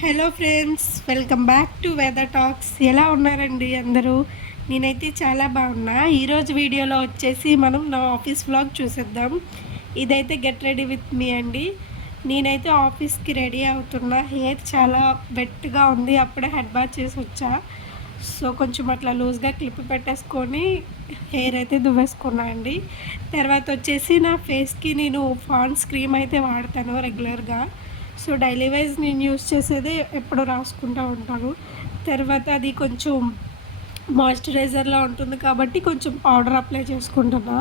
Hello friends, welcome back to weather talks. ఎలా ఉన్నారండి అందరూ? నేనైతే చాలా బాగున్నా. ఈరోజు వీడియోలో వచ్చేసి మనం నా ఆఫీస్ వ్లాగ్ చూసేద్దాం. ఇదైతే గెట్ రెడీ విత్ మీ అండి. నేనైతే ఆఫీస్కి రెడీ అవుతున్నా. హెయిర్ చాలా వెట్గా ఉంది, అప్పుడే హెడ్ బాత్ చేసి వచ్చా. సో కొంచెం అట్లా లూజ్గా క్లిప్ పెట్టేసుకొని హెయిర్ అయితే దువ్వేసుకున్నా అండి. తర్వాత వచ్చేసి నా ఫేస్కి నేను పాండ్స్ క్రీమ్ అయితే వాడతాను రెగ్యులర్గా. సో డైలీ వైజ్ నేను యూస్ చేసేది ఎప్పుడు రాసుకుంటూ ఉంటాను. తర్వాత అది కొంచెం మాయిశ్చరైజర్లా ఉంటుంది కాబట్టి కొంచెం పౌడర్ అప్లై చేసుకుంటున్నా.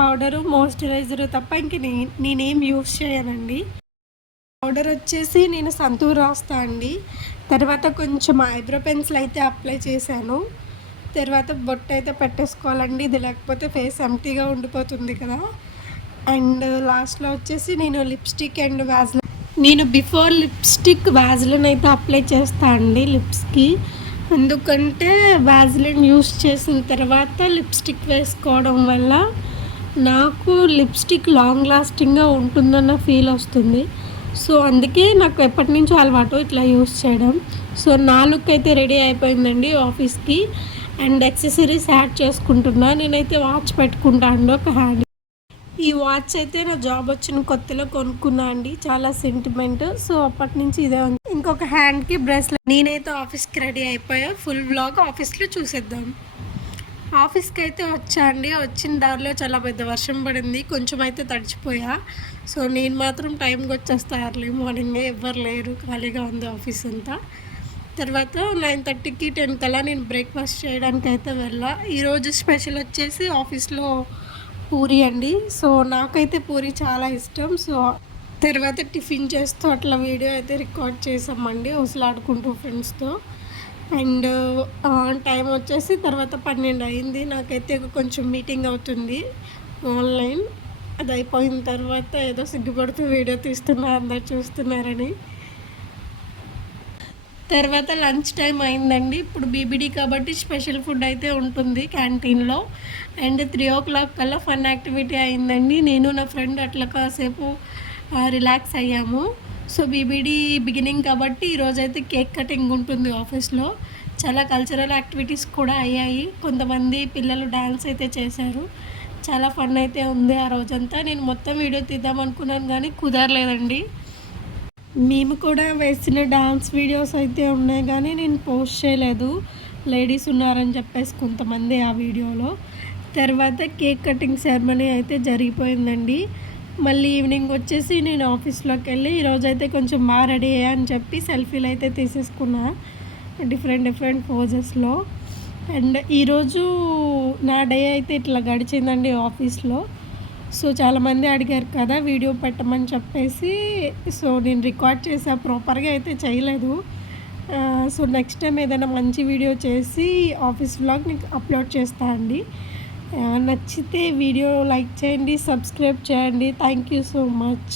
పౌడరు మాయిశ్చరైజరు తప్ప ఇంక నేనేం యూస్ చేయనండి. పౌడర్ వచ్చేసి నేను సంతూర్ రాస్తా అండి. తర్వాత కొంచెం ఐబ్రో పెన్సిల్ అయితే అప్లై చేశాను. తర్వాత బొట్టు అయితే పెట్టేసుకోవాలండి, ఇది లేకపోతే ఫేస్ ఎంటీగా ఉండిపోతుంది కదా. అండ్ లాస్ట్లో వచ్చేసి నేను lipstick and before lipstick Vaseline అయితే అప్లై చేస్తా అండి లిప్స్కి. ఎందుకంటే వ్యాజ్లిన్ యూస్ చేసిన తర్వాత లిప్స్టిక్ వేసుకోవడం వల్ల నాకు లిప్స్టిక్ లాంగ్ లాస్టింగ్గా ఉంటుందన్న ఫీల్ వస్తుంది. సో అందుకే నాకు ఎప్పటి నుంచో అలవాటు ఇట్లా యూస్ చేయడం. సో నా లుక్ అయితే రెడీ అయిపోయిందండి ఆఫీస్కి. అండ్ యాక్సెసరీస్ యాడ్ చేసుకుంటున్నా. నేనైతే వాచ్ పెట్టుకుంటా అండి, ఒక హ్యాండ్. ఈ వాచ్ అయితే నా జాబ్ వచ్చిన కొత్తలో కొనుక్కున్నా అండి, చాలా సెంటిమెంట్. సో అప్పటి నుంచి ఇదే ఉంది. ఇంకొక హ్యాండ్కి బ్రేస్లెట్. నేనైతే ఆఫీస్కి రెడీ అయిపోయా. ఫుల్ వ్లాగ్ ఆఫీస్లో చూసేద్దాం. ఆఫీస్కి అయితే వచ్చా అండి. వచ్చిన దారిలో చాలా పెద్ద వర్షం పడింది, కొంచెం అయితే తడిచిపోయా. సో నేను మాత్రం టైంకి వచ్చేస్తా. ఎర్లీ మార్నింగే ఎవ్వరు లేరు, ఖాళీగా ఉంది ఆఫీస్ అంతా. తర్వాత 9:30కి 10 కల్లా నేను బ్రేక్ఫాస్ట్ చేయడానికి అయితే వెళ్ళా. ఈరోజు స్పెషల్ వచ్చేసి ఆఫీస్లో పూరి అండి. సో నాకైతే పూరి చాలా ఇష్టం. సో తర్వాత టిఫిన్ చేస్తూ అట్లా వీడియో అయితే రికార్డ్ చేసామండి, ఉసలాడుకుంటూ ఫ్రెండ్స్తో. అండ్ టైం వచ్చేసి తర్వాత 12 అయింది. నాకైతే కొంచెం మీటింగ్ అవుతుంది ఆన్లైన్. అది అయిపోయిన తర్వాత ఏదో సిగ్గుపడుతూ వీడియో తీస్తున్నారు, అందరు చూస్తున్నారని. తర్వాత లంచ్ టైం అయిందండి. ఇప్పుడు బీబీడీ కాబట్టి స్పెషల్ ఫుడ్ అయితే ఉంటుంది క్యాంటీన్లో. అండ్ 3 o'clock కల్లా ఫన్ యాక్టివిటీ అయిందండి. నేను నా ఫ్రెండ్ అట్లా కాసేపు రిలాక్స్ అయ్యాము. సో బీబీడీ బిగినింగ్ కాబట్టి ఈరోజైతే కేక్ కటింగ్ ఉంటుంది ఆఫీస్లో. చాలా కల్చరల్ యాక్టివిటీస్ కూడా అయ్యాయి. కొంతమంది పిల్లలు డ్యాన్స్ అయితే చేశారు. చాలా ఫన్ అయితే ఉంది ఆ రోజంతా. నేను మొత్తం వీడియో తీద్దాం అనుకున్నాను కానీ కుదరలేదండి. మేము కూడా వేసిన డాన్స్ వీడియోస్ అయితే ఉన్నాయి కానీ నేను పోస్ట్ చేయలేదు, లేడీస్ ఉన్నారని చెప్పేసి కొంతమంది ఆ వీడియోలో. తర్వాత కేక్ కటింగ్ సెరమనీ అయితే జరిగిపోయిందండి. మళ్ళీ ఈవినింగ్ వచ్చేసి నేను ఆఫీస్లోకి వెళ్ళి ఈరోజైతే కొంచెం బాగా రెడీ అయ్యా అని చెప్పి సెల్ఫీలు అయితే తీసేసుకున్నా డిఫరెంట్ పోజెస్లో. అండ్ ఈరోజు నా డే అయితే ఇట్లా గడిచిందండి ఆఫీస్లో. సో చాలామంది అడిగారు కదా వీడియో పెట్టమని చెప్పేసి. సో నేను రికార్డ్ చేసా, ప్రాపర్గా అయితే చేయలేదు. సో నెక్స్ట్ టైం ఏదైనా మంచి వీడియో చేసి ఆఫీస్ వ్లాగ్ నీకు అప్లోడ్ చేస్తా అండి. నచ్చితే వీడియో లైక్ చేయండి, సబ్స్క్రైబ్ చేయండి. Thank you so much.